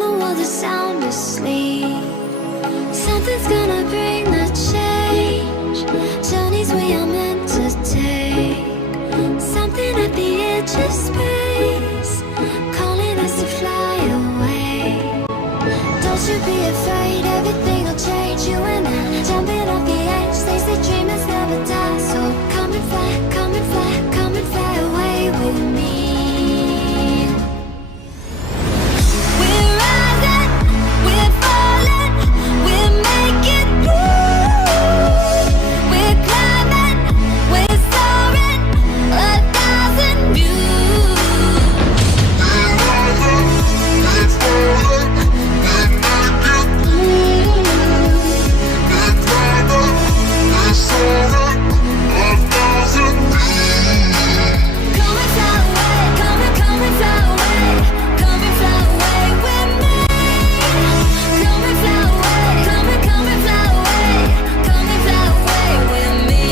the world is sound asleep. Something's gonna bring the change. Journeys we are meant to take. Something at the edge of space, calling us to fly away. Don't you be afraid, everything will change. You and I, jumping off the edge. They say dreamers never die. So come and fly, come and fly, come and fly away with me. We're rising, we're falling, we're making moves. We're climbing, we're soaring, 1,000 views. We're rising, we're falling, we're making moves. We're climbing, we're soaring, 1,000 views. Come and fly away, come and fly away, come and fly away with me. Come and fly away, come and fly away, come and fly away with me.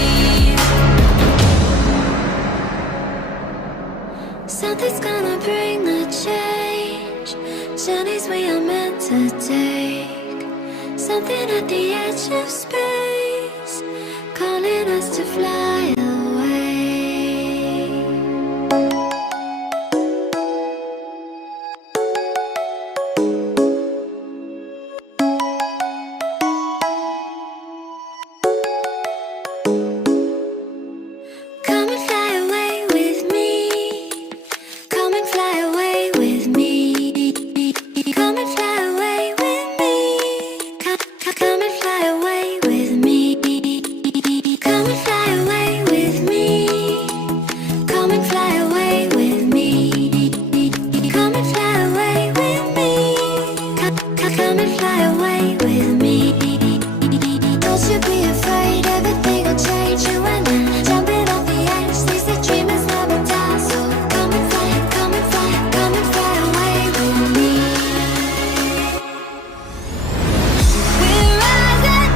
Something's gonna bring the change. Journeys we are meant to take. Something at the edge of space, calling us to fly away. Come and fly away with me. Come and fly away with me. Come and fly away with me. Come and fly away with me. Come and fly away with me. Come and fly away with me. Come and fly away with me. Come and fly away with me. Don't you be afraid, everything will change. You and I, jumping off the edge. They say dreamers never die. So come and fly, come and fly, come and fly away with me. We're rising,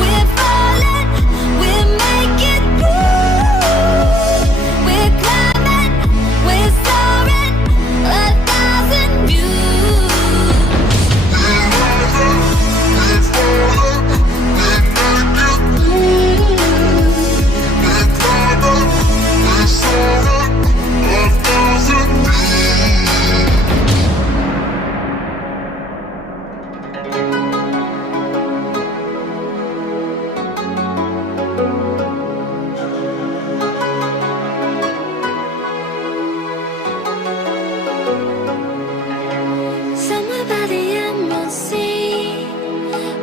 we're falling, we're making moves. We're climbing, we're soaring, 1,000 views. We're rising, we're falling, we're making moves. We're climbing, we're soaring, 1,000 Somewhere by the emerald sea,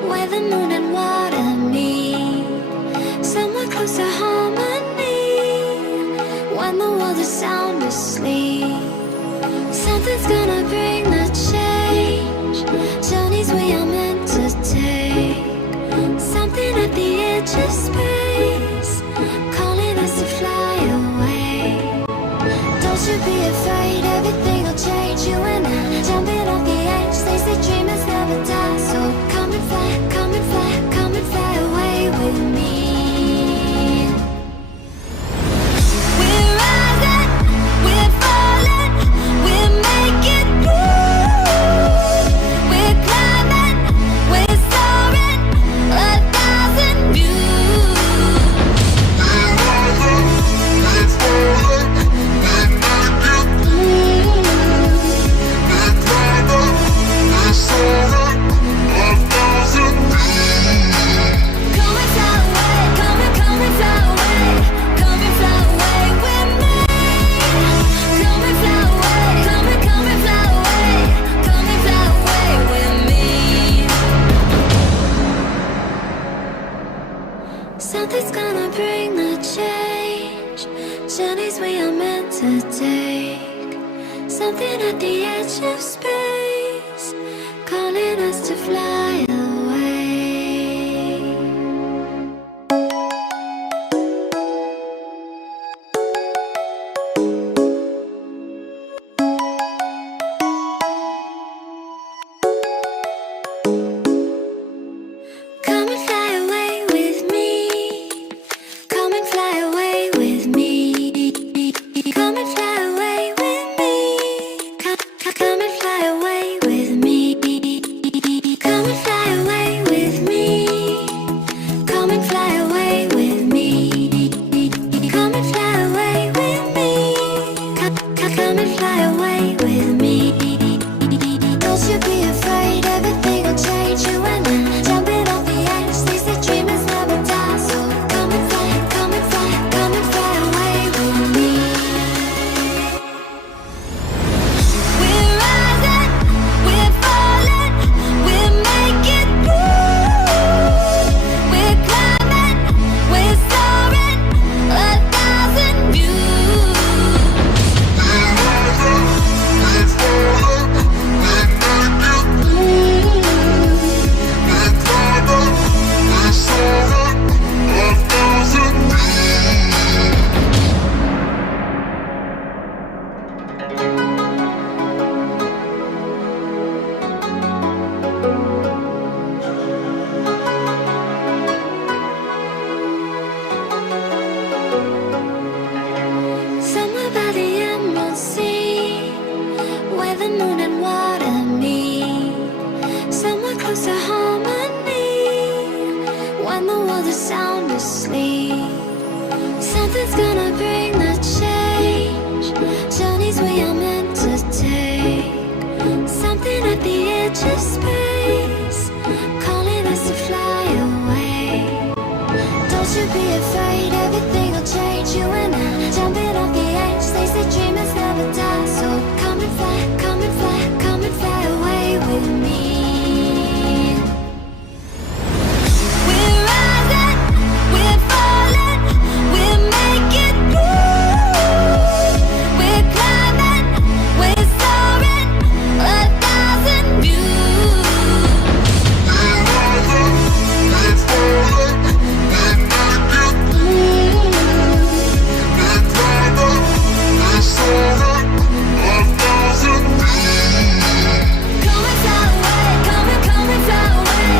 where the moon and water meet. Somewhere close to harmony, when the world is sound asleep. Something's gonna bring the change. Journeys we are meant to take. Something at the edge of space, calling us to fly away. Don't you be afraid, everything will change. You and I, jumping off the edge. They say dreamers never die. So come and fly, come and fly, come and fly away with me. We're rising, we're falling, we're making moves. close to harmony. When the world is sound asleep, something's gonna bring the change. Journeys we are meant to take. Something at the edge of space, calling us to fly away. Don't you be afraid, everything will change. You and I, jumping off the edge. They say dreamers never die. So come and fly, come and fly, come and fly away with me. We're rising, we're falling, we're making moves. We're climbing, we're soaring, 1,000 views. We're rising, we're falling, we're making moves. We're climbing, we're soaring, 1,000 views. Come and fly away, come and fly away,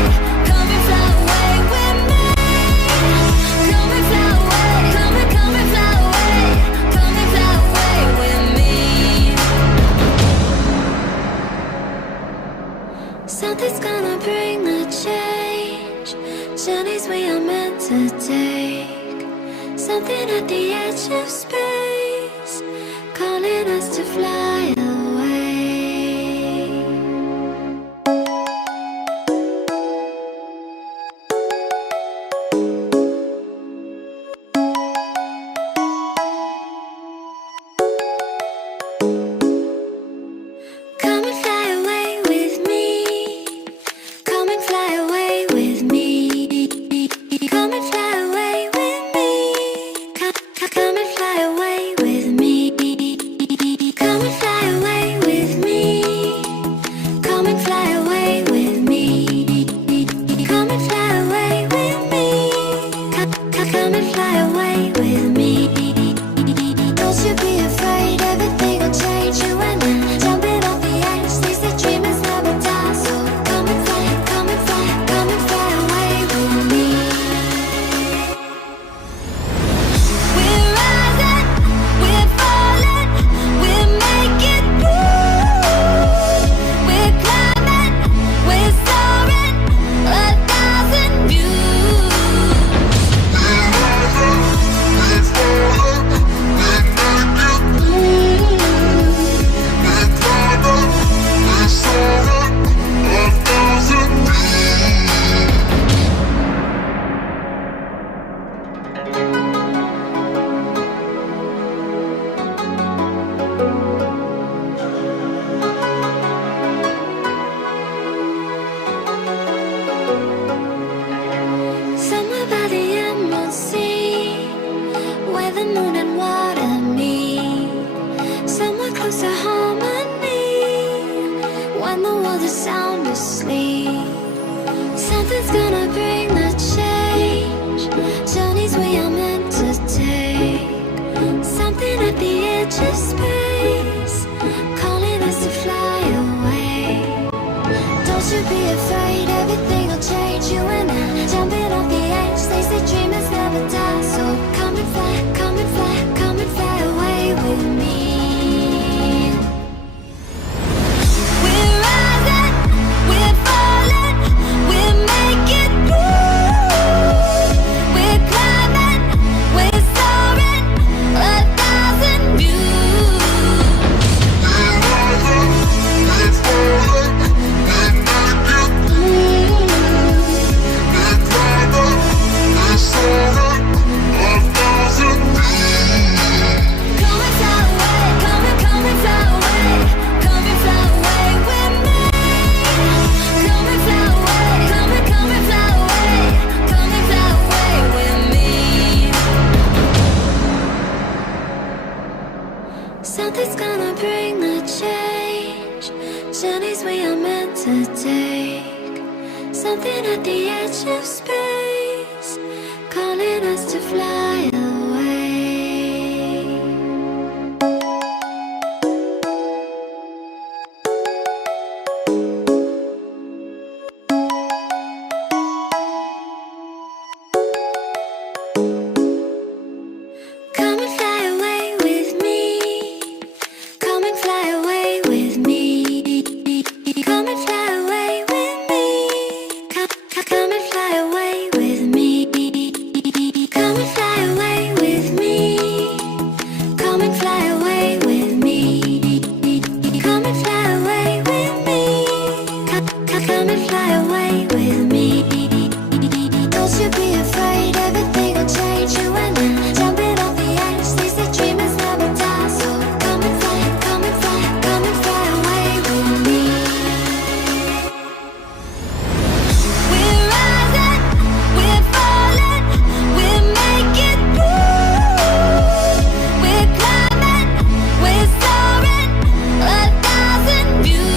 come and fly away with me. Come and fly away, come and fly away, come and fly away with me. Something's gonna bring the change. Journeys we are meant to take. Something at the edge of space, calling us to fly away. Come and fly away with me. Come and fly away with me. Come and fly away with me. Come and fly away with me. Come and fly away with me. Come and fly away with me. Come and fly away with me. Come and fly away with me. Don't you be afraid, everything will change. You and I, jumping off the edge. They say dreamers never die. So come and fly, come and fly, come and fly away with me. We're rising, we're falling, we're making moves. We're climbing, we're soaring, 1,000 views. We're rising, we're falling, we're making moves. We're climbing, we're soaring, 1,000 views. Somewhere by the emerald sea, where the moon and water meet. Somewhere close to harmony, when the world is sound asleep. Something's gonna bring the change. Journeys we are meant to take. Something at the edge of space, calling us to fly away. Don't you be afraid, everything will change. You and I, jumping off the edge. They say dreamers never die. So come and fly, come and fly, come and fly away with me. We're rising, we're falling, we're making moves. We're climbing, we're soaring, 1,000 views. We're rising, we're falling, we're making moves. We're climbing, we're soaring, 1,000 views. Come and fly away, come and fly away, come and fly away with me. Come and fly away, come and fly away, come and fly away with me. Something's gonna bring the change. Journeys we are meant to take. Something at the edge of space, calling us to fly away. Come and fly away with me. Come and fly away with me. Come and fly away with me. come and fly away with me. Don't you be afraid, everything will change. You and I, jumping off the edge. They say dreamers never die, so come and fly, come and fly, come and fly away with me. We're rising, we're falling, we're making moves. We're climbing, we're soaring, 1,000 views.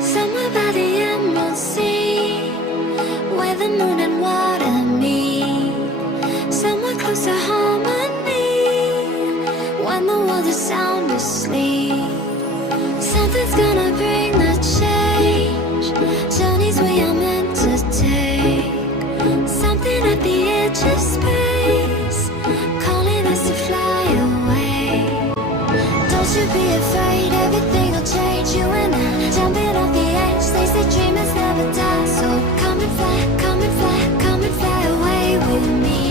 Somewhere by the Emerald Sea, where the moon and water meet. Somewhere close to harmony, when the world is sound asleep. Something's gonna bring the change, journeys we are meant to take. Something at the edge of space, calling us to fly away. Don't you be afraid, everything will change. You and I, jumping off the edge. They say dreamers never die, so come and fly, come and fly, come and fly away with me.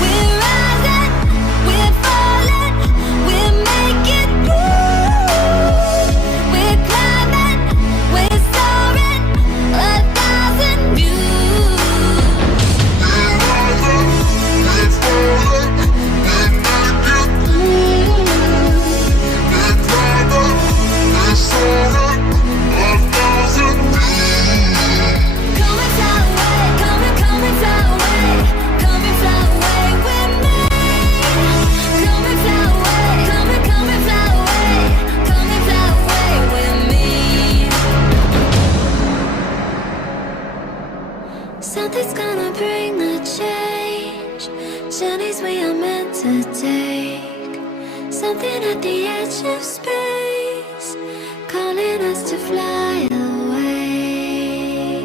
We're rising, we're falling, we're making moves. We're climbing, we're soaring, 1,000 views. Come and fly away, come and fly away, come and fly away with me. Come and fly away, come and fly away, come and fly away with me. Something's gonna bring the change, journeys we are meant to take. Something at the edge of space.